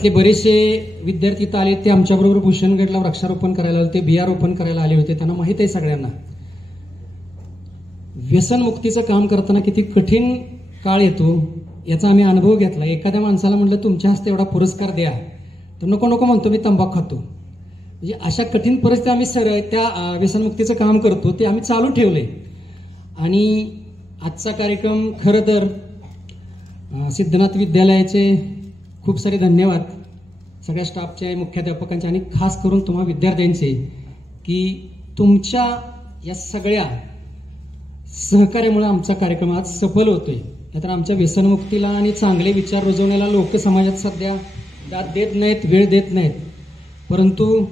त्यातले बरेचसे विद्यार्थी इथं आले, ते आमच्याबरोबर भूषणगडला वृक्षारोपण करायला आले होते, बियारोपण करायला आले होते. त्यांना माहित आहे सगळ्यांना व्यसनमुक्तीचं काम करताना किती कठीण काळ येतो याचा आम्ही अनुभव घेतला. एखाद्या माणसाला म्हटलं तुमच्या हस्ते एवढा पुरस्कार द्या तर नको नको म्हणतो, मी तंबाखू खातो. म्हणजे अशा कठीण परिस्थिती आम्ही सरळ त्या व्यसनमुक्तीचं काम करतो ते आम्ही चालू ठेवले. आणि आजचा कार्यक्रम खरं तर सिद्धनाथ विद्यालयाचे खूप सारे धन्यवाद सगळ्या स्टाफचे, मुख्याध्यापकांचे आणि खास करून तुम्हा विद्यार्थ्यांचे, की तुमच्या या सगळ्या सहकार्यामुळे आमचा कार्यक्रम आज सफल होतोय. नाहीतर आमच्या व्यसनमुक्तीला आणि चांगले विचार रुजवण्याला लोक समाजात सध्या दाद देत नाहीत, वेळ देत नाहीत. परंतु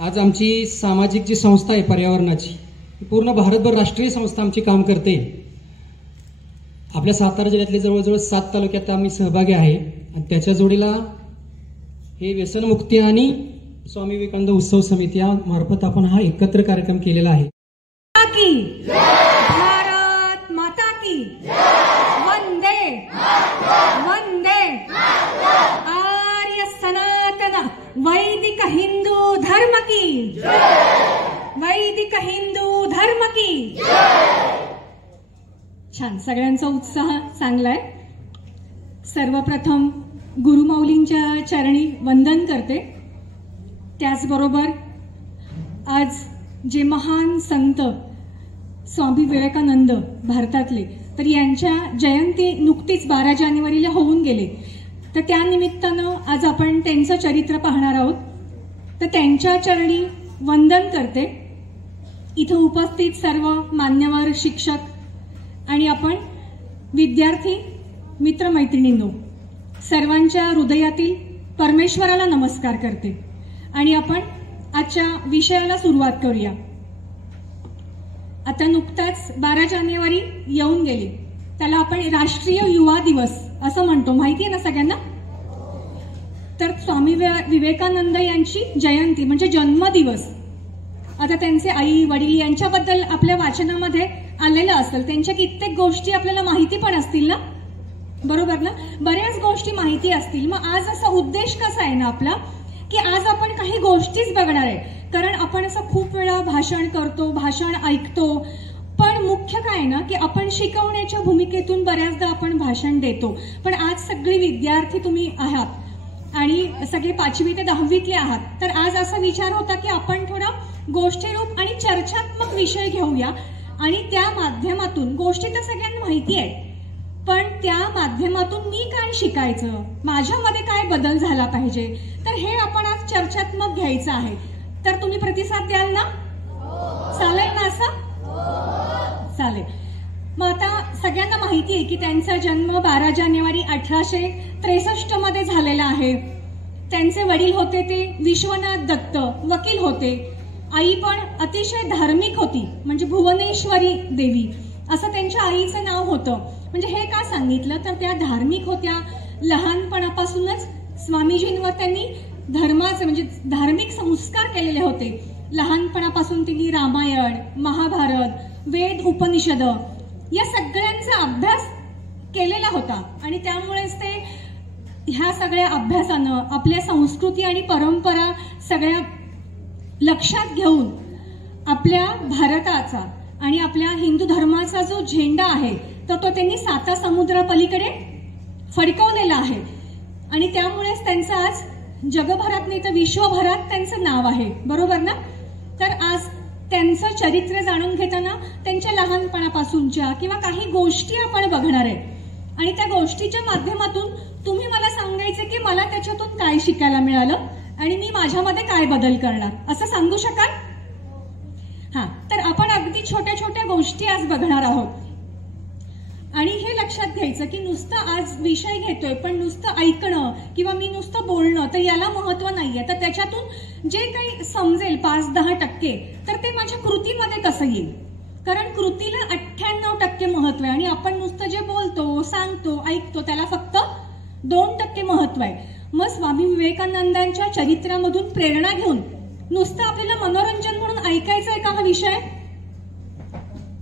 आज आमची सामाजिक जी संस्था आहे पर्यावरणाची, पूर्ण भारतभर राष्ट्रीय संस्था आमची काम करते. आपल्या सातारा जिल्ह्यातले जवळजवळ 7 तालुक्यात आम्ही सहभागी आहे. आणि त्याच्या जोडीला हे व्यसनमुक्ती आणि स्वामी विवेकानंद उत्सव समिती या मार्फत आपण हा एकत्र कार्यक्रम केलेला आहे. भारत माता की वंदे वंदे. आर्य सनातन वैदिक हिंदू धर्म की, वैदिक हिंदू धर्म की. छान, सगळ्यांचा उत्साह चांगलाय. सर्वप्रथम गुरुमाऊलींच्या चरणी वंदन करते. त्याचबरोबर आज जे महान संत स्वामी विवेकानंद भारतातले, तर यांच्या जयंती नुकतीच 12 जानेवारीला होऊन गेले. तर त्यानिमित्तानं आज आपण त्यांचं चरित्र पाहणार आहोत. तर त्यांच्या चरणी वंदन करते. इथं उपस्थित सर्व मान्यवर शिक्षक आणि आपण विद्यार्थी मित्रमैत्रिणींनो, सर्वांच्या हृदयातील परमेश्वराला नमस्कार करते. आणि आपण आजच्या विषयाला सुरुवात करूया. आता नुकताच 12 जानेवारी येऊन गेली. त्याला आपण राष्ट्रीय युवा दिवस असं म्हणतो, माहिती आहे ना सगळ्यांना. तर स्वामी विवेकानंद यांची जयंती म्हणजे जन्मदिवस. आता त्यांचे आई वडील यांच्याबद्दल आपल्या वाचनामध्ये आलेलं असेल, त्यांच्या कित्येक गोष्टी आपल्याला माहिती पण असतील ना, बरोबर ना. बऱ्याच गोष्टी माहिती असतील. मग आज असा उद्देश कसा आहे ना आपला, की आज आपण काही गोष्टीच बघणार आहे. कारण आपण असं खूप वेळा भाषण करतो, भाषण ऐकतो, पण मुख्य काय ना की आपण शिकवण्याच्या भूमिकेतून बऱ्याचदा आपण भाषण देतो. पण आज सगळे विद्यार्थी तुम्ही आहात आणि सगळे 5वी ते 10वीतले आहात. तर आज असा विचार होता की आपण थोडा गोष्टीरूप आणि चर्चात्मक विषय घेऊया. आणि त्या माध्यमातून गोष्टी तर सगळ्यांना माहिती आहे, पण त्या माध्यमातून मी काय शिकायचं, माझ्यामध्ये काय बदल झाला पाहिजे, तर हे आपण आज चर्चात्मक घ्यायचं आहे. तर तुम्ही प्रतिसाद द्याल ना? चालेल ना असं? चालेल. मग आता सगळ्यांना माहिती आहे की त्यांचा जन्म 12 जानेवारी 1863 मध्ये झालेला आहे. त्यांचे वडील होते ते विश्वनाथ दत्त, वकील होते. आई पण अतिशय धार्मिक होती, म्हणजे भुवनेश्वरी देवी असं त्यांच्या आईचं नाव होतं. म्हणजे हे का सांगितलं, तर त्या धार्मिक होत्या. लहानपणापासूनच स्वामीजींवर त्यांनी धर्माचे म्हणजे धार्मिक संस्कार केलेले होते. लहानपणापासून त्यांनी रामायण, महाभारत, वेद, उपनिषद या सगळ्यांचा अभ्यास केलेला होता. आणि त्यामुळेच ते ह्या सगळ्या अभ्यासानं आपल्या संस्कृती आणि परंपरा सगळ्या लक्षात घेऊन आपल्या भारताचा आणि आपल्या हिंदू धर्माचा जो झेंडा आहे तर तो त्यांनी 7 समुद्रापलीकडे फडकवलेला आहे. आणि त्यामुळेच त्यांचं आज जगभरात नाही तर विश्वभरात त्यांचं नाव आहे, बरोबर ना. तर आज त्यांचं चरित्र जाणून घेताना त्यांच्या लहानपणापासूनच्या किंवा काही गोष्टी आपण बघणार आहे. आणि त्या गोष्टीच्या माध्यमातून तुम्ही मला सांगायचे की मला त्याच्यातून काय शिकायला मिळालं आणि मी माझ्यामध्ये काय बदल करणार, असं सांगू शकाल? हा, तर आपण अगदी छोट्या छोट्या गोष्टी आज बघणार आहोत. आणि हे लक्षात घ्यायचं की नुसतं आज विषय घेतोय पण नुसतं ऐकणं किंवा मी नुसतं बोलणं तर याला महत्व नाहीये. तर त्याच्यातून जे काही समजेल 5-10% तर ते माझ्या कृतीमध्ये कसं येईल, कारण कृतीला 98% महत्व आहे आणि आपण नुसतं जे बोलतो, सांगतो, ऐकतो त्याला फक्त 2% महत्व आहे. मग स्वामी विवेकानंदांच्या चरित्रामधून प्रेरणा घेऊन नुसतं आपल्याला मनोरंजन म्हणून ऐकायचंय का, हा विषय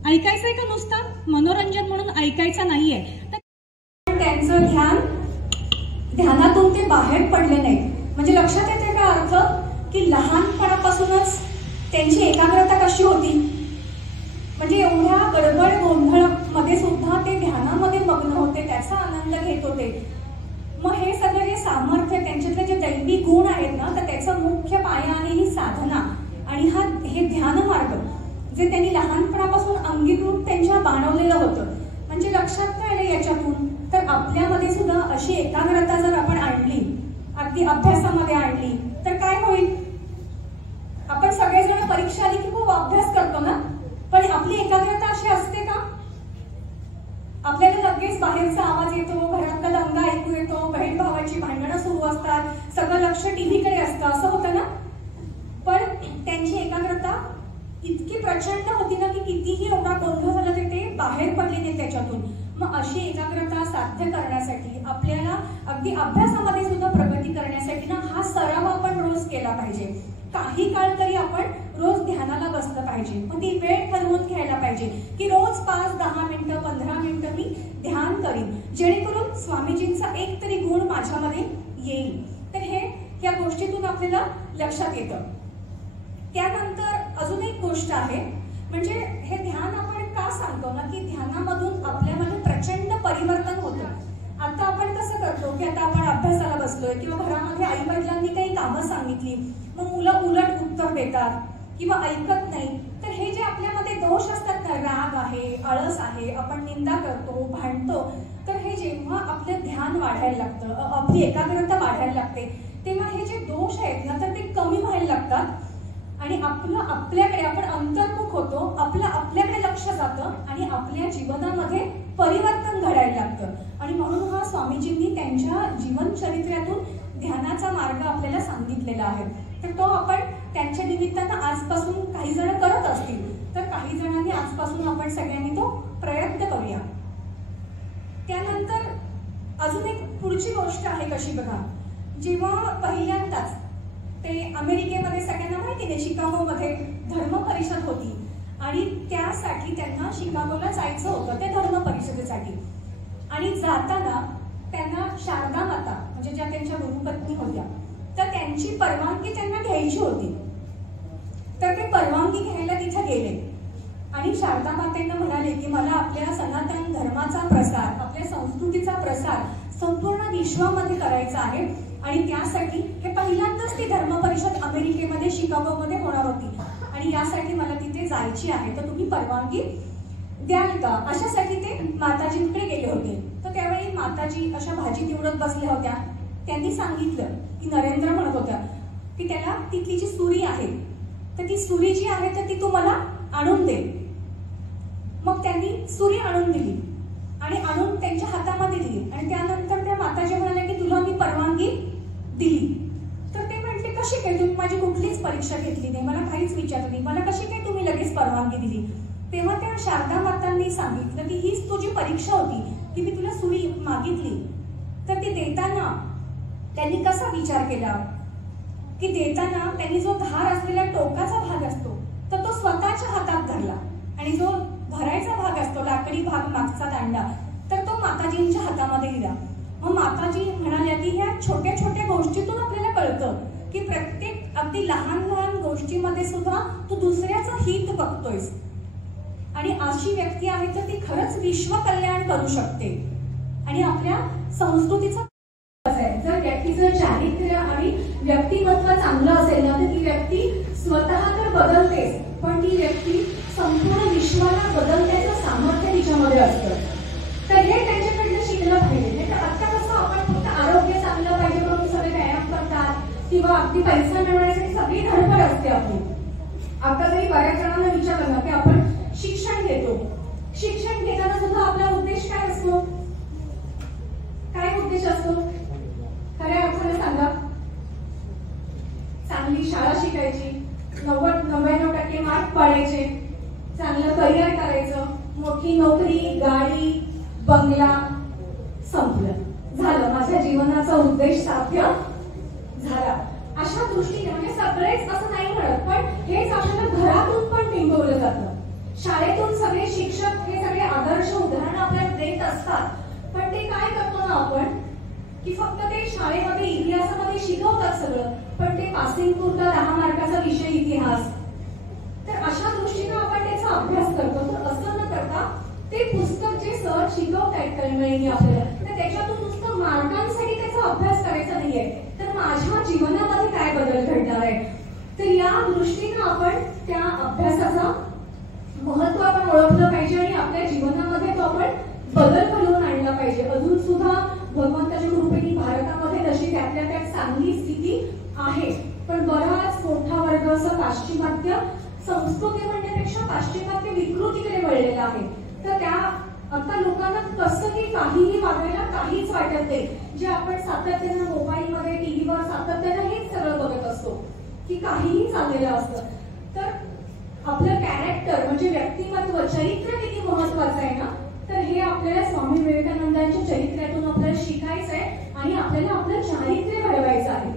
ऐकायचंय का, नुसतं मनोरंजन म्हणून ऐकायचं नाहीये. त्यांचं ध्यानातून ते बाहेर पडले नाही. की लहानपणापासूनच त्यांची एकाग्रता कशी होती. म्हणजे एवढ्या गडबड गोंधळामध्ये सुद्धा ते ध्यानामध्ये मग्न होते, त्याचा आनंद घेत होते. मग हे सगळं जे सामर्थ्य, त्यांच्यातले जे दैवी गुण आहेत ना, तर त्याचा मुख्य पाया आहे ही साधना आणि हे ध्यान मार्ग जे त्यांनी लहानपणापासून अंगीकृत त्यांच्या बाणवलेलं होतं. म्हणजे लक्षात काय आलं याच्यातून, तर आपल्यामध्ये सुद्धा अशी एकाग्रता जर आपण आणली, अगदी अभ्यासामध्ये आणली, तर काय होईल. आपण सगळेजण परीक्षा आली की खूप अभ्यास करतो ना, पण आपली एकाग्रता अशी असते का. आपल्याला लगेच बाहेरचा आवाज येतो, घरातला दंगा ऐकू येतो, बहीण भावाची भांडणं सुरू असतात, सगळं लक्ष टीव्हीकडे असतं, असं होतं ना. पण त्यांची एकाग्रता इतकी प्रचंड होती ना की कितीही एवढा गोंधळ झाला तरी ते बाहेर पडले नाही त्याच्यातून. मग अशी एकाग्रता साध्य करण्यासाठी आपल्याला अगदी अभ्यासामध्ये सुद्धा प्रगती करण्यासाठी ना हा सराव आपण रोज केला पाहिजे. काही काळ तरी आपण रोज ध्यानाला बसलं पाहिजे. मग ती वेळ ठरवून घ्यायला पाहिजे की रोज 5-10 मिनिटं 15 मिनिटं मी ध्यान करीन, जेणेकरून स्वामीजींचा एक तरी गुण माझ्यामध्ये येईल. तर हे या गोष्टीतून आपल्याला लक्षात येतं. त्यानंतर अजून एक गोष्ट आहे, म्हणजे हे ध्यान आपण का सांगतो ना, की ध्यानामधून आपल्यामध्ये प्रचंड परिवर्तन होतं. आता आपण कसं करतो की आता आपण अभ्यासाला बसलोय किंवा घरामध्ये आई वडिलांनी काही कामं सांगितली, मग मुलं उलट उत्तर देतात किंवा ऐकत नाही. तर हे जे आपल्यामध्ये दोष असतात ना, राग आहे, आळस आहे, आपण निंदा करतो, भांडतो, तर हे जेव्हा आपलं ध्यान वाढायला लागतं, आपली एकाग्रता वाढायला लागते, तेव्हा हे जे दोष आहेत ना, तर ते कमी व्हायला लागतात आणि आपल्याकडे आपण अंतर्मुख होतो, आपल्याकडे लक्ष जातं आणि आपल्या जीवनामध्ये परिवर्तन घडायला लागतं. आणि म्हणून हा स्वामीजींनी त्यांच्या जीवनचरित्रातून ध्यानाचा मार्ग आपल्याला सांगितलेला आहे. तर तो आपण त्यांच्या निमित्तानं आजपासून काही जण करत असतील, तर काही जणांनी आजपासून आपण सगळ्यांनी तो प्रयत्न करूया. त्यानंतर अजून एक पुढची गोष्ट आहे कशी बघा, जेव्हा पहिल्यांदाच ते अमेरिकेमध्ये सगळ्यांना माहिती नाही, शिकागोमध्ये धर्म परिषद होती आणि त्यासाठी त्यांना शिकागोला जायचं होतं, ते धर्म परिषदेसाठी. आणि जाताना त्यांना शारदा माता म्हणजे ज्या त्यांच्या गुरुपत्नी होत्या, तर त्यांची परवानगी त्यांना घ्यायची होती. तर ते परवानगी घ्यायला तिथे गेले आणि शारदा मातेंना म्हणाले की मला आपल्या सनातन धर्माचा प्रसार, आपल्या संस्कृतीचा प्रसार संपूर्ण विश्वामध्ये करायचा आहे आणि त्यासाठी हे पहिल्यांदाच ती धर्म परिषद अमेरिकेमध्ये शिकागोमध्ये होणार होती आणि यासाठी मला तिथे जायची आहे, तर तुम्ही परवानगी द्याल का. अशासाठी ते माताजींकडे गेले होते. तर त्यावेळी माताजी अशा भाजी निवडत बसल्या होत्या. त्यांनी सांगितलं की नरेंद्र म्हणत होत्या की त्याला तिथली जी सुरी आहे, तर ती सुरी जी आहे तर ती तू मला आणून दे. मग त्यांनी सुरी आणून दिली आणि आणून त्यांच्या हातामध्ये दिली आणि त्यानंतर त्या माताजी म्हणाल्या की तुला मी परवानगी दिली. तर ते म्हटले कशी काय, तुम्ही माझी कुठलीच परीक्षा घेतली नाही, मला काहीच विचारलं नाही, मला कशी काय तुम्ही लगेच परवानगी दिली. तेव्हा त्या शारदा मातांनी सांगितलं की हीच तुझी परीक्षा होती की मी तुला सुरी मागितली. तर ती देताना त्यांनी कसा विचार केला की देताना त्यांनी जो धार असलेला टोकाचा भाग असतो तर तो स्वतःच्या हातात धरला आणि जो भरायचा भाग असतो, लाकडी भाग मागचा दांडा, तर तो माताजींच्या हातामध्ये दिला. मग माताजी म्हणाल्या की ह्या छोट्या छोट्या गोष्टीतून आपल्याला कळतं की प्रत्येक अगदी लहान लहान गोष्टीमध्ये सुद्धा तू दुसऱ्याचं हित बघतोयस आणि अशी व्यक्ती आहे तर ती खरंच विश्व कल्याण करू शकते आणि आपल्या संस्कृतीचं. जर व्यक्तीचं चारित्र्य आणि व्यक्तिमत्व चांगलं असेल ना, तर ती व्यक्ती स्वतः तर बदलतेच, पण ती व्यक्ती संपूर्ण विश्वाला बदलण्याचं सामर्थ्य तिच्यामध्ये असतं. तर हे त्यांच्याकडनं शिकलं पाहिजे. तर आता कसं आपण फक्त आरोग्य चांगलं पाहिजे म्हणून सगळे व्यायाम करतात किंवा अगदी पैसा मिळवण्यासाठी सगळी धडपड असते आपली. आता जरी बऱ्याच जणांना विचारलं ना की आपण शिक्षण घेतो, शिक्षण घेताना सुद्धा आपला उद्देश काय असतो, काय उद्देश असतो खऱ्या अर्थाने सांगा. चांगली शाळा शिकायची, 90-99% मार्क पाडायचे, चांगलं करिअर करायचं, मोठी नोकरी, गाडी, बंगला, संपलं झालं, माझ्या जीवनाचा उद्देश साध्य झाला. अशा दृष्टीने म्हणजे सगळेच असं नाही म्हणत, पण हेच आपल्याला घरातून पण बिंबवलं जातं. शाळेतून सगळे शिक्षक हे सगळे आदर्श उदाहरण आपल्याला देत असतात, पण ते काय करतो ना आपण की फक्त ते शाळेमध्ये इतिहासामध्ये शिकवतात सगळं, पण ते पासिंग पुरता 10 मार्काचा विषय इतिहास. तर अशा दृष्टीने आपण त्याचा अभ्यास करतो. तर असं न करता ते पुस्तक जे सर शिकवतायत कळमळीने आपल्याला, तर त्याच्यातून नुसतं मार्कांसाठी त्याचा अभ्यास करायचा नाहीये, तर माझ्या जीवनामध्ये काय बदल घडणार आहे. तर या दृष्टीने आपण त्या अभ्यासाचा महत्व आपण ओळखलं पाहिजे आणि आपल्या जीवनामध्ये तो आपण बदल घडवून आणला पाहिजे. अजून सुद्धा भगवंताच्या कृपेने भारतामध्ये तशी त्यातल्या त्यात चांगली स्थिती आहे, पण बराच मोठा वर्ग असं पाश्चिमात्य संस्कृती म्हणण्यापेक्षा पाश्चिमात्य विकृतीकडे वळलेला आहे. तर त्या आता लोकांना कसंही काहीही वागायला काहीच वाटत नाही. जे आपण सातत्यानं मोबाईलमध्ये टीव्हीवर सातत्यानं हेच सगळं बघत असतो की काहीही चाललेलं असतं. तर आपलं कॅरेक्टर म्हणजे व्यक्तिमत्व, चरित्र किती महत्वाचं आहे ना, तर हे आपल्याला स्वामी विवेकानंदांच्या चरित्रातून आपल्याला शिकायचं आहे आणि आपल्याला आपलं चारित्र्य घडवायचं आहे.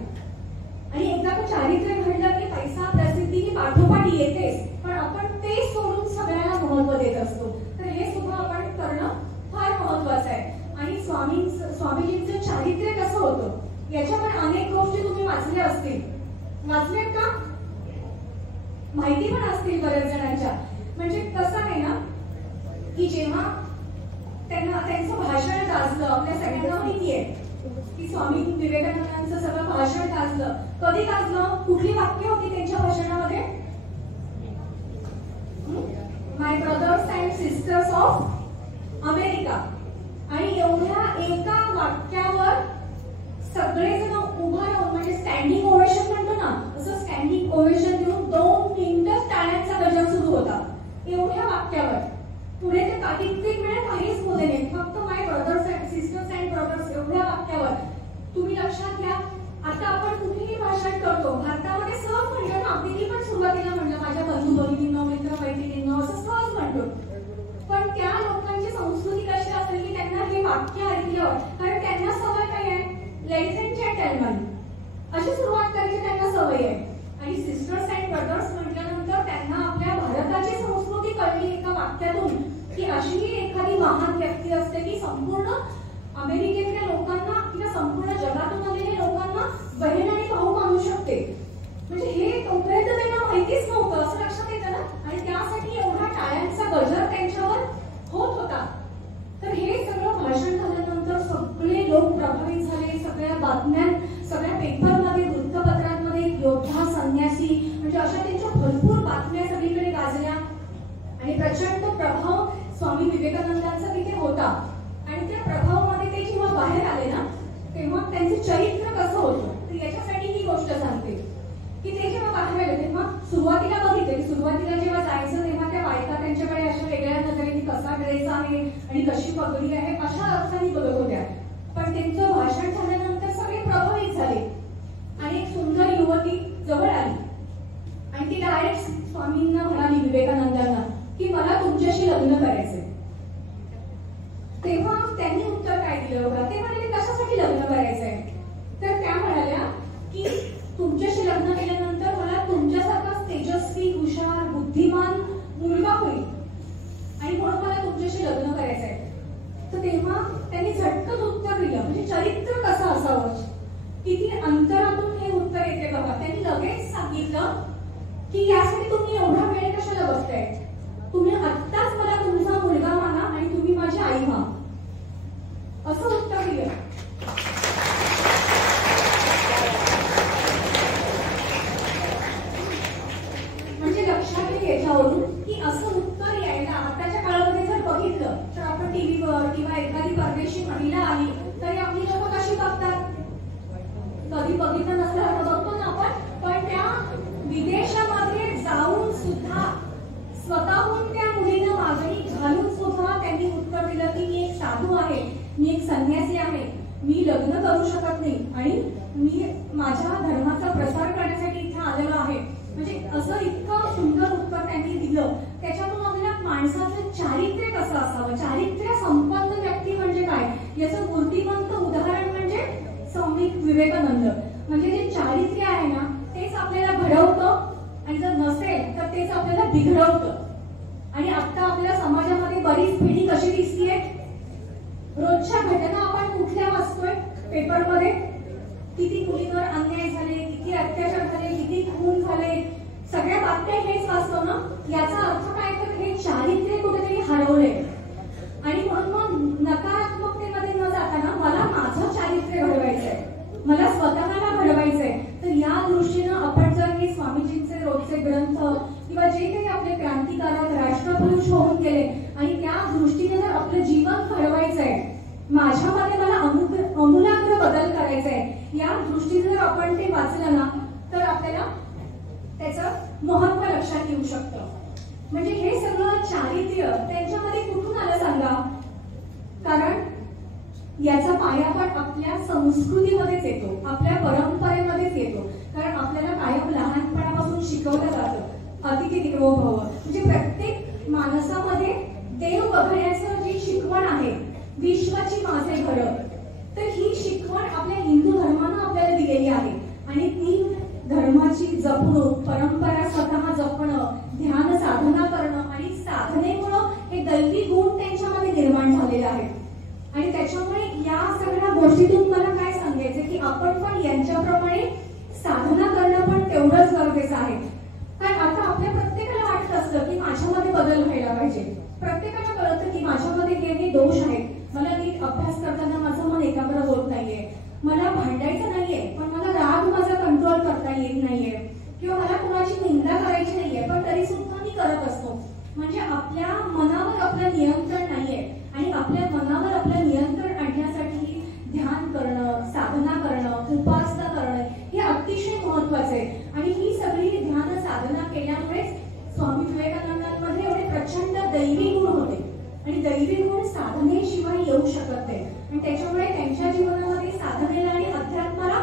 आणि एकदा का चारित्र्य घडलं की पैसा प्रसिद्धी ही पाठोपाठ येतेच, पण आपण ते सोडून सगळ्यांना महत्व देत असतो. तर हे सुद्धा आपण करणं फार महत्वाचं आहे. आणि स्वामीजींचं चारित्र्य कसं होतं याच्या पण अनेक गोष्टी तुम्ही वाचल्या असतील. वाचल्यात का? माहिती पण असतील बऱ्याच जणांच्या. म्हणजे कसं आहे ना की जेव्हा त्यांना त्यांचं भाषण गाजलं, आपल्या सगळ्यांना माहिती आहे की स्वामी विवेकानंदांचं सगळं भाषण गाजलं. कधी गाजलं? कुठली वाक्य होती त्यांच्या भाषणामध्ये? My brothers and sisters of America. आणि एवढ्या एका वाक्यावर सगळेजण उभा राहून म्हणजे स्टँडिंग ओवेशन म्हणतो ना, असं स्टँडिंग ओवेशन देऊन 2 मिनिटं टाळ्यांचा गजर सुरू होता एवढ्या वाक्यावर. पुढे ते कित्येक वेळा काहीच बोलले नाही, फक्त my brothers and sisters and brothers एवढ्या वाक्यावर. तुम्ही लक्षात घ्या, आता आपण कुठेही भाषण करतो भारतामध्ये सहज म्हणतो ना, अगदी पण सुरुवातीला म्हणलं माझ्या बंधू भगिनींनो, मित्र मैत्रिणींनो असं सहज म्हणतो. पण त्या लोकांची संस्कृती कशी असेल की त्यांना हे वाक्य ऐकल्यावर, कारण त्यांना सवय काय आहे, लेडीज अँड जेंटलमन अशी सुरुवात करायची त्यांना सवय आहे. आणि सिस्टर्स अँड ब्रदर्स म्हटल्यानंतर त्यांना आपल्या भारताची संस्कृती कळली एका वाक्यातून की अशी एखादी महान व्यक्ती असते की संपूर्ण अमेरिकेतल्या लोकांना किंवा संपूर्ण जगातून आलेल्या लोकांना बहीण आणि भाऊ मानू शकते. म्हणजे हे तोपर्यंत त्यांना माहितीच नव्हतं, असं लक्षात येतं ना. आणि त्यासाठी एवढा टाळ्यांचा गजर त्यांच्यावर होत होता. तर हे सगळं भाषण झाल्यानंतर सगळे लोक प्रभावित झाले. सगळ्या बातम्या, सगळ्या पेपरमध्ये, वृत्तपत्रांमध्ये योद्धा, संन्यासी म्हणजे अशा त्यांच्या भरपूर बातम्या सगळीकडे गाजल्या. आणि प्रचंड प्रभाव स्वामी विवेकानंदांचा तिथे होता. आणि त्या प्रभावामध्ये ते जेव्हा बाहेर आले ना, तेव्हा त्यांचे चरित्र कसं होतं, तर याच्यासाठी ही गोष्ट सांगते की ते जेव्हा बाहेर आले तेव्हा सुरुवातीला बघितले, सुरुवातीला जेव्हा जायचं तेव्हा त्या बायका त्यांच्याकडे अशा वेगळ्या नजरेने कसा ड्रेस आहे आणि कशी पगडी आहे अशा अर्थाने बघत होत्या. पण त्यांचं भाषण झाल्यानंतर सगळे प्रभावित झाले. आणि एक सुंदर युवती जवळ आली आणि ती डायरेक्ट स्वामींना म्हणाली, विवेकानंदांना, की मला तुमच्याशी लग्न करायचंय. तेव्हा त्यांनी उत्तर काय दिलं बघा. ते म्हणाले कशासाठी लग्न करायचंय, तर त्या म्हणाल्या की तुमच्याशी लग्न केल्यानंतर मला तुमच्यासारखा तेजस्वी, हुशार, बुद्धिमान मुलगा होईल आणि म्हणून मला तुमच्याशी लग्न करायचंय. तर तेव्हा त्यांनी झटकन उत्तर दिलं, म्हणजे चरित्र कसं असावं, किती अंतरातून हे उत्तर येते बघा. त्यांनी लगेच सांगितलं की यासाठी तुम्ही एवढा वेळ कशाला बसताय, तुम्ही आत्ताच मला तुमचा मुलगा माना आणि तुम्ही माझी आई व्हा, असं उत्तर दिलं. म्हणजे लक्षात येईल याच्यावरून की असं उत्तर यायला आताच्या काळामध्ये जर बघितलं तर आपण टीव्हीवर किंवा एखादी परदेशी महिला आली तरी आपली लोक कशी बघतात, कधी बघितलं नसल्यावर बघतो ना आपण. पण त्या विदेशामध्ये जाऊन सुद्धा स्वतःहून त्या मुलीनं मागणी घालून सुद्धा त्यांनी उत्तर दिलं की मी एक साधू आहे, मी एक संन्यासी आहे, मी लग्न करू शकत नाही आणि मी माझ्या धर्माचा प्रसार करण्यासाठी इथे आलेलो आहे. म्हणजे असं इतकं सुंदर उत्तर त्यांनी दिलं. त्याच्यातून आपल्याला माणसाचं चारित्र्य कसं असावं, चारित्र्य संपन्न व्यक्ती म्हणजे काय याचं मूर्तिमंत उदाहरण म्हणजे स्वामी विवेकानंद. म्हणजे जे चारित्र्य आहे ना तेच आपल्याला घडवतं आणि जर नसेल तर तेच आपल्याला बिघडवतं. आणि आता आपल्या समाजामध्ये बरीच पिढी कशी दिसतीये, रोजच्या घटना आपण कुठल्या वाचतोय पेपरमध्ये, किती मुलींवर अन्याय झाले, किती अत्याचार वाक्य हेच वाचतो ना, याचा अर्थ काय तर हे चारित्र्य कुठेतरी हरवले. आणि म्हणून मग नकारात्मकतेमध्ये न जाताना मला माझं चारित्र्य घडवायचंय, मला स्वतःला घडवायचंय. तर या दृष्टीनं आपण जर हे स्वामीजींचे रोजचे ग्रंथ किंवा जे काही आपले क्रांतिकारक राष्ट्रपुरुष होऊन गेले आणि त्या दृष्टीने जर आपलं जीवन घडवायचंय, माझ्यामध्ये मला अमूलाग्र बदल करायचाय, या दृष्टीने जर आपण ते वाचलं ना तर आपल्याला त्याचं महत्व लक्षात येऊ शकतं. म्हणजे हे सगळं चारित्र्य त्यांच्यामध्ये कुठून आलं सांगा? कारण याचा पायापाट आपल्या संस्कृतीमध्येच येतो, आपल्या परंपरेमध्येच येतो. कारण आपल्याला कायम लहानपणापासून शिकवलं जातं अतिथी देवो भव. म्हणजे प्रत्येक माणसामध्ये देव बघण्याचं जी शिकवण आहे, विश्वाची माझे घर, तर ही शिकवण आपल्या हिंदू धर्मानं आपल्याला दिलेली आहे. आणि ती धर्माची जपणूक, परंपरा स्वतः जपणं, ध्यान साधना करणं आणि साधनेमुळं हे दैवी गुण त्यांच्यामध्ये निर्माण झालेले आहेत. आणि त्याच्यामुळे या सगळ्या गोष्टीतून मला काय सांगायचं की आपण पण यांच्याप्रमाणे साधना करणं पण तेवढंच गरजेचं आहे. कारण आता आपल्या प्रत्येकाला वाटत असतं की माझ्यामध्ये बदल व्हायला पाहिजे. प्रत्येकाला कळतं की माझ्यामध्ये हे दोष आहेत, मला नीट अभ्यास करताना माझं मन एकाग्र होत नाहीये, मला भांडायचं नाहीये पण मला राग माझा कंट्रोल करता येत नाहीये, किंवा मला कुणाची निंदा करायची नाहीये पण तरी सुद्धा मी करत असतो. म्हणजे आपल्या मनावर आपलं नियंत्रण नाहीये. आणि आपल्या मनावर आपलं नियंत्रण आणण्यासाठी ध्यान करणं, साधना करणं, उपासना करणं हे अतिशय महत्वाचं आहे. आणि ही सगळी ध्यान साधना केल्यामुळेच स्वामी विवेकानंदांमध्ये एवढे प्रचंड दैवी गुण होते. आणि दैवी गुण साधनेशिवाय येऊ शकत नाही. आणि त्याच्यामुळे त्यांच्या जीवनामध्ये साधनेला आणि अध्यात्माला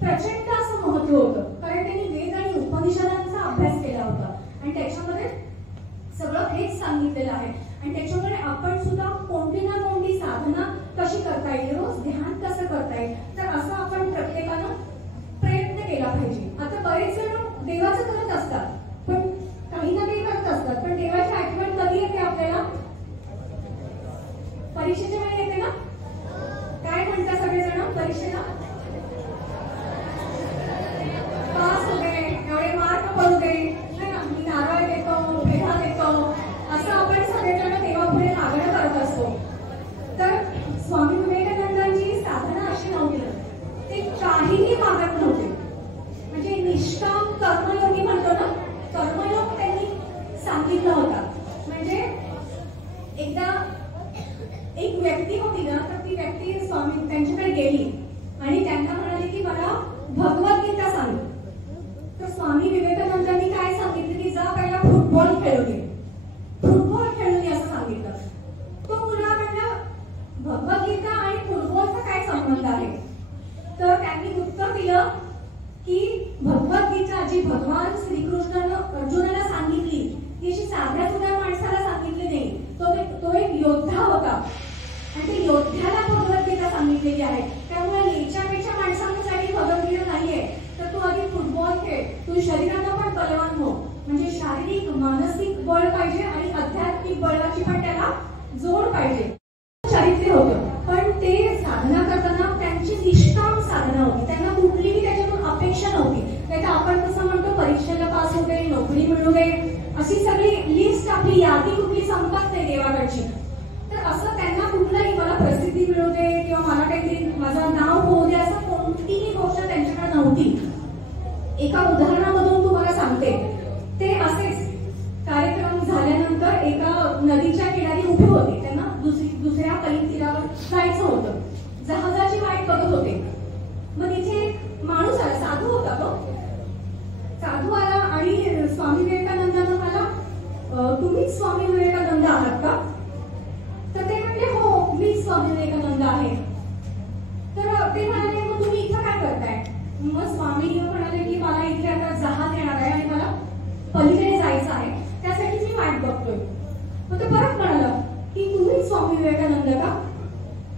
प्रचंड असं महत्व होतं. कारण त्यांनी वेद आणि उपनिषदांचा अभ्यास केला होता आणि त्याच्यामध्ये सगळं हेच सांगितलेलं आहे. आणि त्याच्यामुळे आपण सुद्धा कोणती ना कोणती साधना कशी करता येईल, रोज ध्यान कसं करता येईल, तर असं आपण प्रत्येकानं प्रयत्न केला पाहिजे. आता बरेच जण देवाचं करत असतात पण काही ना काही करत असतात, पण देवाची आठवण कधी येते आपल्याला? परीक्षेच्या वेळी येते ना? काय म्हणतात सगळेजण परीक्षेला? पास होते, एवढे मार्क पडू दे, मी नारळ देतो, पेढा देतो, असं आपण सगळेजण देवापुढे मागणं करत असतो. तर स्वामी विवेकानंदांची साधना अशी नव्हती, ते काहीही मागत नव्हते. म्हणजे निष्काम कर्मयोगी म्हणतो ना, कर्मयोग त्यांनी सांगितला होता. म्हणजे एकदा एक व्यक्ती होती ना, तर ती व्यक्ती स्वामी त्यांच्याकडे गेली आणि त्यांना म्हणाली की मला भगवद्गीता सांग. तर स्वामी विवेकानंदांनी काय सांगितलं की जा पहिला फुटबॉल खेळून ये, फुटबॉल खेळून ये असं सांगितलं. तो मुलगा म्हणला भगवद्गीता आणि फुटबॉलचा काय संबंध आहे? तर त्यांनी उत्तर दिलं की भगवद्गीता जी भगवान श्रीकृष्णानं अर्जुनाला सांगितली ती अशी साध्या सुद्धा माणसाला सांगितली नाही. तो एक योद्धा होता आणि त्या योद्ध्याला भगवद्गीता सांगितलेली आहे. त्यामुळे नीच्यापेक्षा माणसांसाठी भगवद्गीता नाहीये. तर तू आधी फुटबॉल खेळ, तू शरीराला पण बलवान हो. म्हणजे शारीरिक मानसिक बळ पाहिजे आणि आध्यात्मिक बळाची पण त्याला जोड पाहिजे. चारित्र्य होतं पण ते साधना करताना त्यांची निष्काम साधना होती. त्यांना कुठलीही त्याच्यातून अपेक्षा नव्हती. नाही आपण कसं म्हणतो परीक्षेला पास होते, नोकरी मिळू दे, अशी सगळी लिस्ट आपली यादी कुठली संपत नाही देवाकडची. तर असं त्यांना कुठलंही मला प्रसिद्धी मिळू दे किंवा मला काहीतरी माझं नाव होऊ दे असं कोणतीही गोष्ट त्यांच्याकडे नव्हती. एका उदाहरणामधून तुम्हाला सांगते. ते असेच कार्यक्रम झाल्यानंतर एका नदीच्या किनारी उभे होते. त्यांना दुसऱ्या तीरावर जायचं होतं. जहाजाची वाट बघत होते. मग तिथे एक माणूस आला, साधू होता तो. साधू आला आणि स्वामी विवेकानंदांना मला तुम्हीच स्वामी विवेकानंद आहात का? तर ते म्हणले हो मीच स्वामी विवेकानंद आहे. तर ते म्हणाले मग तुम्ही इथं काय करताय? मग स्वामी म्हणाले की मला इथे आता जहाज येणार आहे आणि मला पलीकडे जायचं आहे, त्यासाठी मी वाट बघतोय. मग तो परत म्हणाला की तुम्हीच स्वामी विवेकानंद का?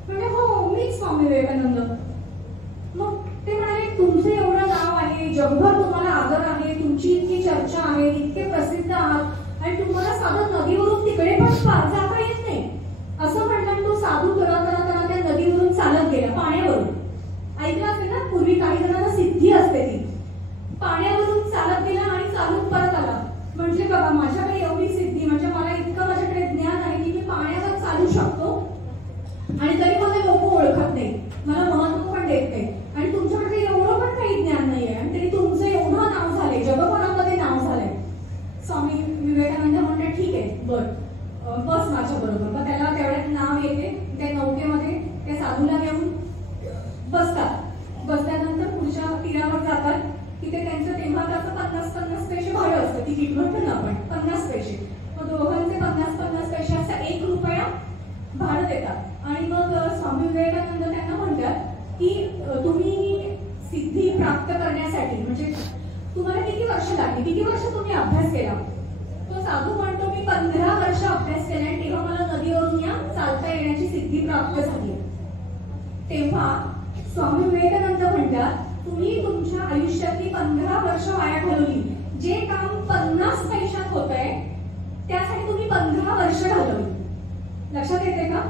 म्हणजे हो मीच स्वामी विवेकानंद. मग ते म्हणाले तुमचं एवढं नाव आहे, जगभर तुम्हाला आदर आहे, तुमची इतकी चर्चा आहे, इतके प्रसिद्ध आहात आणि तुम्हाला साधं नदीवरून तिकडे पण जाता येत नाही. असं म्हणलं तो साधू तरह त्या नदीवरून चालत गेला, पाण्यावरून. ऐकलं असेल ना पूर्वी काही जणांना सिद्धी असते ती. पाण्यावरून चालत गेला आणि चालून परत आला. आणि तरी मला लोक ओळखत नाही, मला महत्व पण देत नाही, आणि तुमच्याकडे एवढं पण काही ज्ञान नाहीये आणि तरी तुमचं एवढं नाव झालंय, जगभरामध्ये नाव झालंय. स्वामी विवेकानंद म्हणतात ठीक आहे बस माझ्या बरोबर. मग त्याला तेवढ्यात नाव येते, त्या नौकेमध्ये त्या साधूला घेऊन बसतात. बसल्यानंतर पुढच्या तीरावर जातात. तिथे त्यांचं तेव्हा त्याचं 50-50 पैसे भाडं असतं, तिकीट म्हणतो ना आपण, 50 पैसे. मग दोघांचे 50-50 पैसे असं 1 रुपया भाडं देतात. आणि मग स्वामी विवेकानंद त्यांना म्हणतात की तुम्ही सिद्धी प्राप्त करण्यासाठी म्हणजे तुम्हाला किती वर्ष लागली, किती वर्ष तुम्ही अभ्यास केला. तो साधू म्हणतो मी 15 वर्ष अभ्यास केला आणि तेव्हा मला नदीवरून या चालता येण्याची सिद्धी प्राप्त झाली. तेव्हा स्वामी विवेकानंद म्हणतात तुम्ही तुमच्या आयुष्यातली 15 वर्ष वाया घालवली. जे काम 50 पैशात होत आहे त्यासाठी तुम्ही 15 वर्ष घालवली. लक्षात येते का?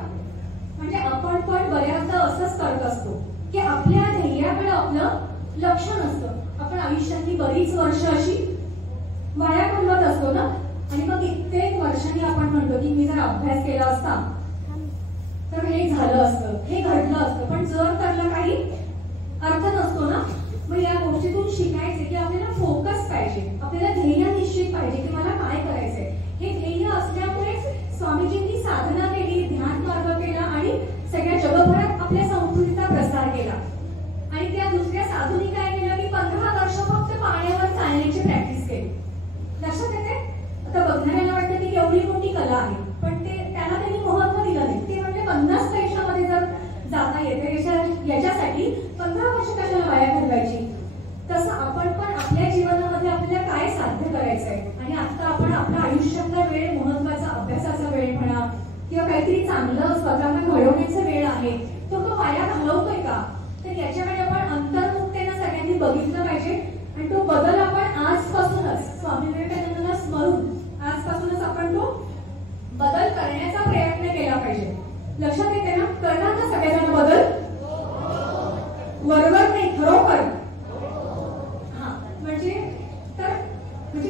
म्हणजे आपण पण बऱ्याचदा असंच करत असतो की आपल्या ध्येयाकडे आपलं लक्ष नसतं. आपण आयुष्यातली बरीच वर्ष अशी वाया घालवत असतो ना. आणि मग कित्येक वर्षांनी आपण म्हणतो की मी जर अभ्यास केला असता तर हे झालं असतं, हे घडलं असतं. पण जर त्याला काही अर्थ नसतो ना. मग या गोष्टीतून शिकायचे की आपल्याला फोकस पाहिजे, आपल्याला ध्येय निश्चित पाहिजे की मला काय करायचंय. हे ध्येय असल्यामुळेच स्वामीजींनी साधना केली, ध्यान मार्ग केला आणि सगळ्या जगभरात आपल्या संस्कृतीचा प्रसार केला. आणि त्या दुसऱ्या साधूनी काय केलं की 15 वर्ष फक्त पाण्यावर चालण्याची प्रॅक्टिस केली. लक्षात येते? आता बघणाऱ्याला वाटतं की एवढी मोठी कला आहे, पण त्याला त्यांनी महत्व दिलं नाही. ते म्हणजे 50 पैशामध्ये जर जाता येते याच्यासाठी 15 वर्ष कशाला वाया घालवायची. तसं आपण पण आपल्या जीवनामध्ये आपल्याला काय साध्य करायचंय आणि आता आपण आपल्या आयुष्यातला वेळ, महत्वाचा अभ्यासाचा वेळ म्हणा किंवा काहीतरी चांगलं स्वतःला घडवण्याचा वेळ आहे, तो वाया घालवतोय का. तर याच्याकडे आपण अंतर्मुक्तेनं सगळ्यांनी बघितलं पाहिजे. आणि तो बदल आपण आजपासूनच स्वामी विवेकानंदांना स्मरून आजपासूनच आपण तो बदल करण्याचा प्रयत्न केला पाहिजे. लक्षात येते ना? करणार ना सगळेजण बदल? बरोबर नाही, खरोखर. हा म्हणजे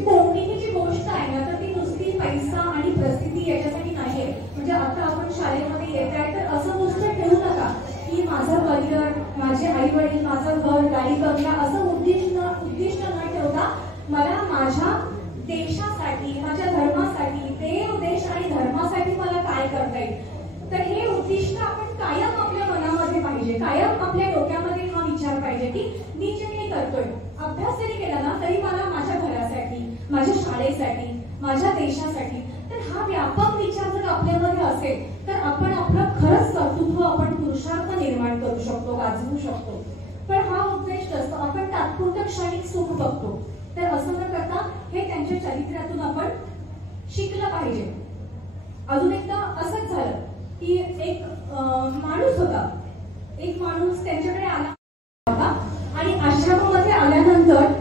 कोणतीही जी गोष्ट आहे ना तर ती नुसती पैसा आणि प्रसिद्धी याच्यासाठी नाहीये. म्हणजे आता आपण शाळेमध्ये येत आहे तर असं नुसतं ठेवू नका की माझं करिअर, माझे आई वडील, माझं घर, गाडी, बंगला असं उद्दिष्ट न ठेवता मला माझ्या देशासाठी, माझ्या धर्मासाठी, देव, देश आणि धर्मासाठी मला काय करता येईल. तर हे उद्दिष्ट आपण कायम आपल्या मनामध्ये पाहिजे, कायम आपल्या डोक्यामध्ये हा विचार पाहिजे की मी जे काही करतोय, अभ्यास जरी केला ना तरी मला माझ्या घरासाठी, माझ्या शाळेसाठी, माझ्या देशासाठी. तर हा व्यापक विचार जर आपल्यामध्ये असेल तर आपण आपलं खरंच कर्तृत्व, आपण पुरुषार्थ निर्माण करू शकतो, गाजवू शकतो. पण हा उद्देश असतो आपण तात्पुरतं क्षणिक सुख बघतो. तर असं न करता हे त्यांच्या चरित्रातून आपण शिकलं पाहिजे. अजून एकदा असंच झालं की एक माणूस होता. एक माणूस त्यांच्याकडे आला होता आणि आश्रमामध्ये आल्यानंतर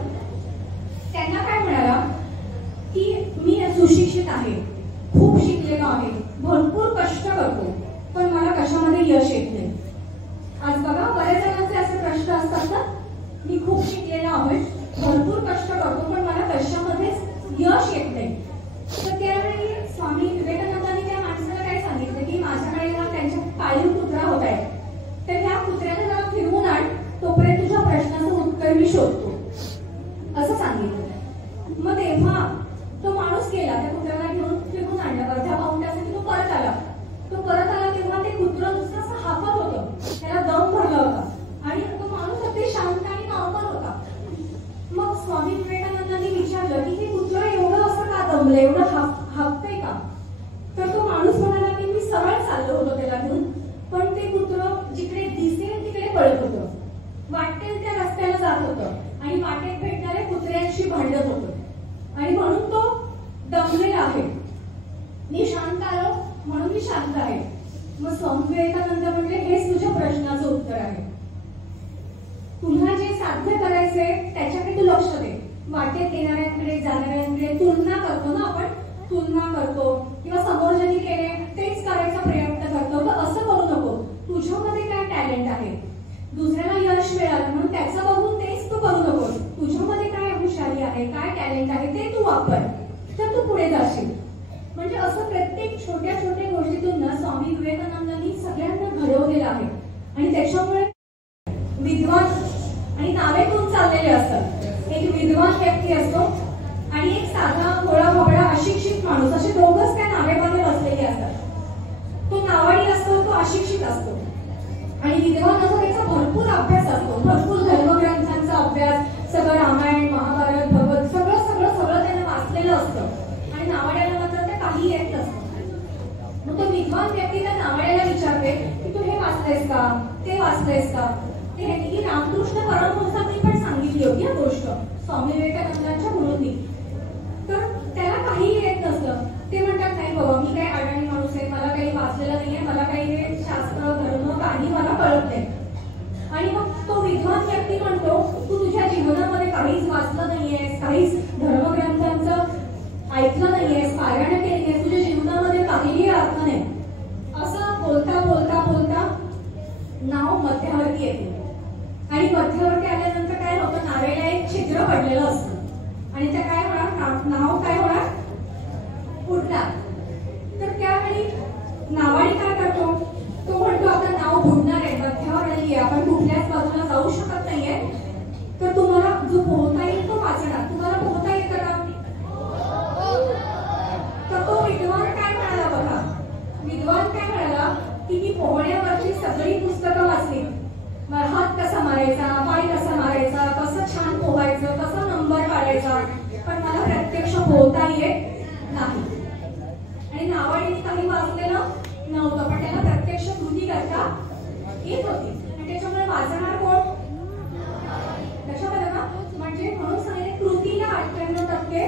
त्यांना काय म्हणाला की मी सुशिक्षित आहे, खूप शिकलेलो आहे, भरपूर कष्ट करतो, पण मला कशामध्ये यश येत नाही. आज बघा बऱ्याच जणांचे असे प्रश्न असतात ना, मी खूप शिकलेला आहे, भरपूर कष्ट करतो, पण मला कशामध्येच यश येत नाही. तर त्यावेळी स्वामी विवेकानंदांनी त्या माणसाला काय सांगितलं की माझ्याकडे हा त्यांच्या पाळीव कुत्रा होत आहे, तर ह्या कुत्र्याला जरा फिरवून आण, तोपर्यंत तुझ्या प्रश्नाचं उत्तर मी शोधतो, असं सांगितलं. मग तेव्हा तो माणूस गेला, त्या कुत्र्याला घेऊन फिरवून आणला. अर्ध्या पाऊण तासासाठी तो परत आला. तेव्हा ते कुत्रं नुसतं असं हाकत होतं, त्याला दम भरला होता आणि तो माणूस अगदी शांत आणि नॉर्मल होता. मग स्वामी विवेकानंदांनी विचारलं की हे कुत्रं एवढं असं का दमलं, एवढं हाकतंय का. तर तो माणूस म्हणाला की मी सरळ चाललो होतो त्याला घेऊन, पण ते कुत्रं जिकडे दिसेल तिकडे पळत होतं, वाटेल त्या रस्त्याला जात होतं आणि वाटेत भेटणाऱ्या कुत्र्यांशी भांडत होतं आणि म्हणून तो दमलेला आहे. मी शांत आलो म्हणून मी शांत आहे. मग स्वामी विवेकानंद म्हणले हेच तुझ्या प्रश्नाचं उत्तर आहे. तुला जे साध्य करायचंय त्याच्याकडे तू लक्ष दे. वाटेत येणाऱ्यांकडे जाणाऱ्यांकडे तुलना करतो ना आपण, तुलना करतो किंवा समोर ज्यांनी केले तेच करायचा प्रयत्न करतो. तर असं करू नको. तुझ्यामध्ये काय टॅलेंट आहे, दुसऱ्याला यश मिळालं म्हणून त्याचं बघून तेच तू करू नको. तुझ्यामध्ये काय हुशारी आहे, काय टॅलेंट आहे ते तू वापर, तर तू पुढे जाशील. म्हणजे असं प्रत्येक छोट्या छोट्या गोष्टीतून ना स्वामी विवेकानंदांनी सगळ्यांना घडवलं. वाचलेलं आहे. आणि त्याच्यामुळे विद्वान आणि नावेतून चाललेले असतात. एक विद्वान व्यक्ती असतो आणि एक साधा भोळा भोळा अशिक्षित माणूस, असे दोघंच त्या नावेमध्ये बसलेले असतात. तो नावाडी असतो, तो अशिक्षित असतो. आणि विद्वान असतो, त्याचा भरपूर अभ्यास असतो, भरपूर धर्मग्रंथांचा अभ्यास, सगळं रामायण महाभारत भगवत सगळं सगळं सगळं त्याने वाचलेलं असतं. आणि नावाड्याला मात्र ते काही येत नसतं. मग तो विद्वान व्यक्ती त्या नावाड्याला विचारते की तू हे वाचलेस का, ते वाचलेस का. ही रामकृष्ण परमहंसांनी पण सांगितली होती या गोष्ट, स्वामी विवेकानंदांच्या गुरूंनी. तर त्याला काही येत नसतं. ते म्हणतात नाही बाबा, मी काही अडाणी माणूस आहे, मला काही वाचलेलं नाहीये, मला काही हे शास्त्र धर्म काही मला कळत नाही. आणि मग तो विद्वान व्यक्ती म्हणतो तू तुझ्या जीवनामध्ये काहीच वाचलं नाहीयेस, काहीच धर्मग्रंथांचं ऐकलं नाहीयेस, पारायण केली नाहीयेस, तुझ्या जीवनामध्ये काहीही अर्थ नाही. असं बोलता बोलता बोलता नाव मध्यावरती येते. आणि मध्यावरती आल्यानंतर काय होतं, नावेला एक छिद्र पडलेलं असतं आणि त्या काय होणार, नाव काय होणार, बुडणार. तर त्यावेळी नावाडी काय करतो, तो म्हणतो आता नाव बुडणार आहे, मध्यावर आली आहे, आपण कुठल्याच बाजूला जाऊ शकत नाहीये, तर तुम्हाला जो पोहता येईल तो वाचणार. तुम्हाला पोहता येतं का. तर तो विद्वान काय म्हणाला बघा, विद्वान काय म्हणाला की मी पोहण्यावरची सगळी पुस्तकं वाचली, हात कसा मारायचा, पाय कसा मारायचा, कसं छान पोहायचं, कसं नंबर काढायचा, पण मला प्रत्यक्ष पोहता येत नाही. आणि नावाडीने काही वाचलेलं नव्हतं, पण त्याला प्रत्यक्ष कृती करता येत होती. आणि त्याच्यामुळे वाचणार कोण, लक्षात आलं का. म्हणजे म्हणून सांगितले कृतीला 98%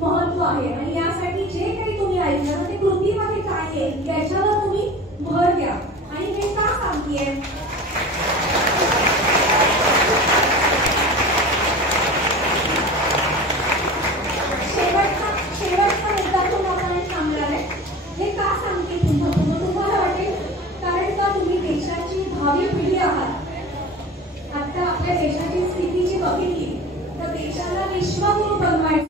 महत्व आहे. आणि यासाठी जे काही तुम्ही ऐकलं ते कृतीमध्ये काय आहे याच्यावर तुम्ही भर द्या. आणि हे का सांगतेय, शेवटचा मुद्दा तुम्हाला सांगणार आहे. हे का सांगते तुम्हाला वाटेल, कारण का तुम्ही देशाची भावी पिढी आहात. आता आपल्या देशाची स्थिती जी बघितली तर देशाला विश्वगुरू बनवायचं,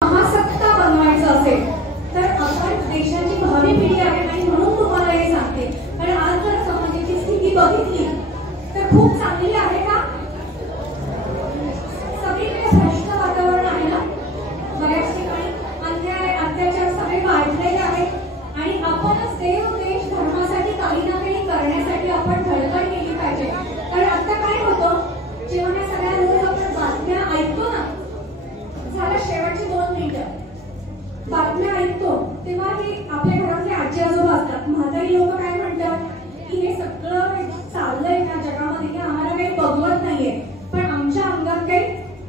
महासत्ता बनवायचं असेल तर आपण देशाची भावी पिढी आहे. आणि म्हणून तुम्हाला हे सांगते, कारण आज जर समाजाची स्थिती बघितली तर खूप चांगली आहे का, सगळीकडे भ्रष्ट वातावरण आहे ना, बऱ्याच ठिकाणी अन्याय अत्याचार सगळे वाढलेले आहेत. आणि आपणच देव देश धर्मासाठी काही ना काही करण्यासाठी आपण धडपड केली पाहिजे. कारण आता काय होतं, जेव्हा या सगळ्या रोज आपण बातम्या ऐकतो ना, झालं शेवटची 2 मिनिटं बातम्या ऐकतो तेव्हा हे आपल्या घरातले आजी आजोबा असतात, म्हातारी लोक काय म्हणतात की हे सगळं चाललंय ना जगामध्ये की आम्हाला काही बघवत नाहीये, पण आमच्या अंगात काही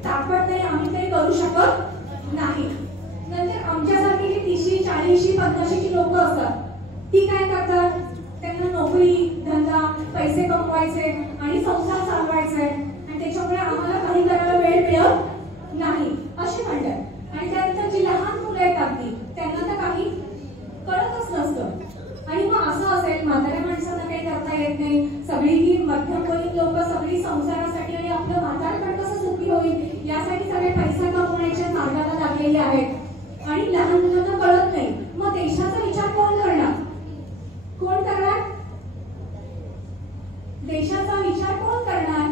ताकद नाही, आम्ही काही करू शकत नाही. नंतर आमच्यासारखी जी 30, 40, 50ची लोक असतात ती काय करतात, त्यांना नोकरी धंदा पैसे कमवायचे आणि संसार चालवायचे आणि त्याच्यामुळे आम्हाला काही करायला वेळ मिळत नाही असे म्हणतात. आणि त्यानंतर जी लहान मुलं आहेत अगदी त्यांना तर काही कळतच नसतं. आणि मग असं असेल, म्हाताऱ्या माणसांना काही करता येत नाही, सगळी ही मध्यमवयीन लोक सगळी संसारासाठी आणि आपलं म्हातारपण कसं सुखी होईल यासाठी सगळे पैसा कमवण्याच्या मार्गाला लागलेले आहेत. आणि लहान मुलांना कळत नाही. मग देशाचा विचार कोण करणार, कोण करणार, देशाचा विचार कोण करणार.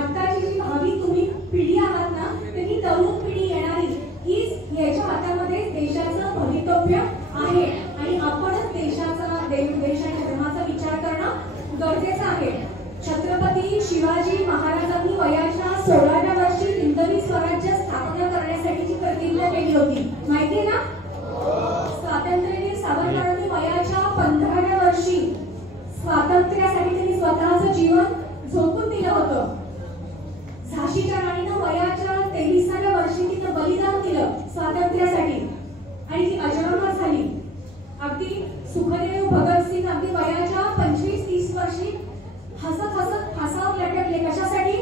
आताची जी भावी तुम्ही पिढी आहात ना, तर ही तरुण पिढी येणारी हीच याच्या हातामध्ये देशाचं भवितव्य आहे. आणि आपणच देशाचा देश आणि धर्माचा विचार करणं गरजेचं आहे. छत्रपती शिवाजी महाराजांनी वयाच्या 16व्या वर्षी हिंदवी स्वराज्य स्थापना करण्यासाठीची प्रतिज्ञा केली होती, माहितीये ना. स्वातंत्र्यवीर सावरकरांनी वयाच्या 15व्या वर्षी स्वातंत्र्यासाठी त्यांनी स्वतःचं जीवन झोकून दिलं होतं. झाशीच्या राणीनं वयाच्या 23व्या वर्षी तिनं बलिदान दिलं स्वातंत्र्यासाठी आणि ती अजरामर झाली. अगदी सुखदेव भगतसिंग अगदी वयाच्या 25-30 वर्षी हसत हसत फासावर लटकले, कशासाठी,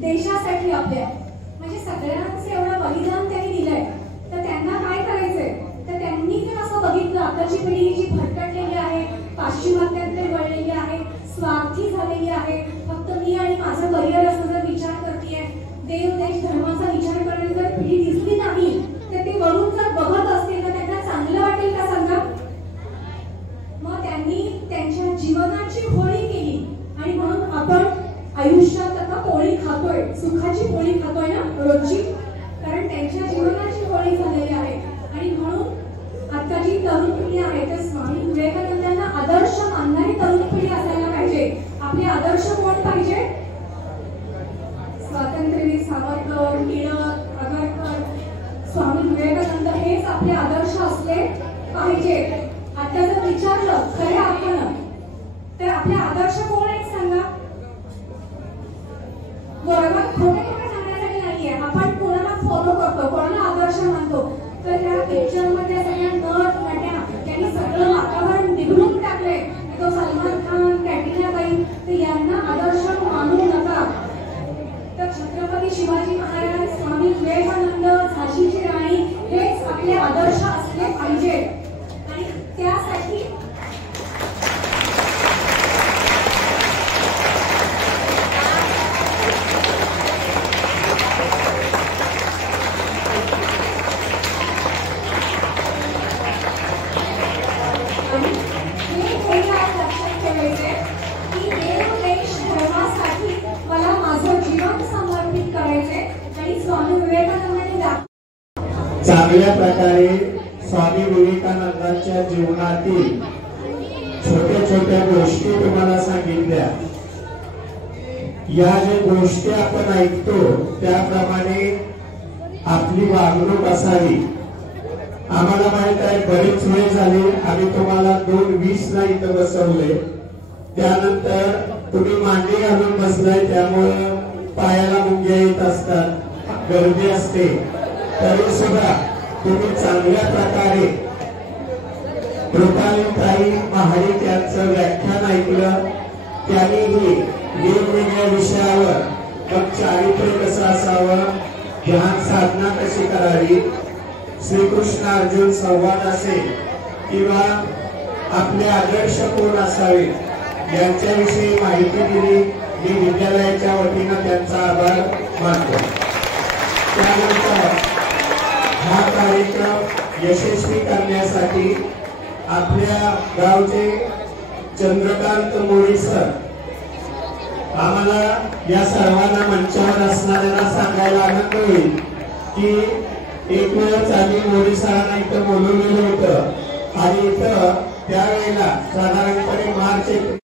देशासाठी आपल्या. म्हणजे सगळ्यांचं एवढं बलिदान त्यांनी दिलंय, तर त्यांना काय करायचंय, तर त्यांनी जर असं बघितलं आताची पिढी जी भटकलेली आहे, पाश्चिमात्याकडे वळलेली आहे, स्वार्थी झालेली आहे, फक्त मी आणि माझं करिअर असं जर विचार करतेय, देव देश धर्माचा विचार करणारी जर पिढी दिसली नाही, तर ते वळून जर बघत असतील तर त्यांना चांगलं वाटेल का सांगा. मग खातोय, सुखाची पोळी खातोय ना रोजची, कारण त्यांच्या जीवनाची पोळी झालेली आहे. आणि म्हणून आता जी तरुण पिढी आहे तर स्वामी विवेकानंदांना आदर्श मानणारी तरुण पिढी असायला पाहिजे. आपले आदर्श कोण पाहिजे? स्वातंत्र्यवीर सावरकर, टिळक, आगरकर, स्वामी विवेकानंद हेच आपले आदर्श असले पाहिजे. आता जर विचारलं खऱ्या अर्थानं तर आपले आदर्श कोण आहेत सांगा? बरोबर, खोटे खोटे सांगण्यासाठी नाहीये. आपण कोणाला फॉलो करतो, कोणाला आदर्श मानतो, तर या पिक्चर मध्ये सगळ्या नट नट्या त्यांनी सगळं वातावरण बिघडून टाकलंय. तो सलमान खान, कॅटरीना कैफ, तर यांना आदर्श मानू नका. तर छत्रपती शिवाजी महाराज, स्वामी विवेकानंद, झाशीची राणी हेच आपले आदर्श असले पाहिजे. आणि त्यासाठी चांगल्या प्रकारे स्वामी विवेकानंदांच्या जीवनातील छोट्या छोट्या गोष्टी तुम्हाला सांगितल्या. या ज्या गोष्टी आपण ऐकतो त्याप्रमाणे आपली वागणूक असावी. आम्हाला माहित आहे बरेच वेळ झाले आम्ही तुम्हाला 2:20 इथं बसवले, त्यानंतर तुम्ही मांडी घालून बसलाय, त्यामुळं पायाला मुंग्या येत असतात, गर्दी असते, तरी सुद्धा तुम्ही चांगल्या प्रकारे कृपालीताई महाडिक यांचं व्याख्यान ऐकलं. त्यांनीही वेगवेगळ्या विषयावर मग चारित्र्य कसं असावं, ध्यान साधना कशी करावी, श्रीकृष्ण अर्जुन संवाद असेल किंवा आपले आदर्श कोण असावे यांच्याविषयी माहिती दिली. मी विद्यालयाच्या वतीनं त्यांचा आभार मानतो. त्यानंतर हा कार्यक्रम यशस्वी करण्यासाठी आपल्या गावचे चंद्रकांत मोरे सर, आम्हाला या सर्वांना मंचावर असणाऱ्यांना सांगायला आनंद होईल की एक वेळच आम्ही मोरे सरांना इथं बोलवलेलं होतं आणि इथं त्यावेळेला साधारणपणे मार्च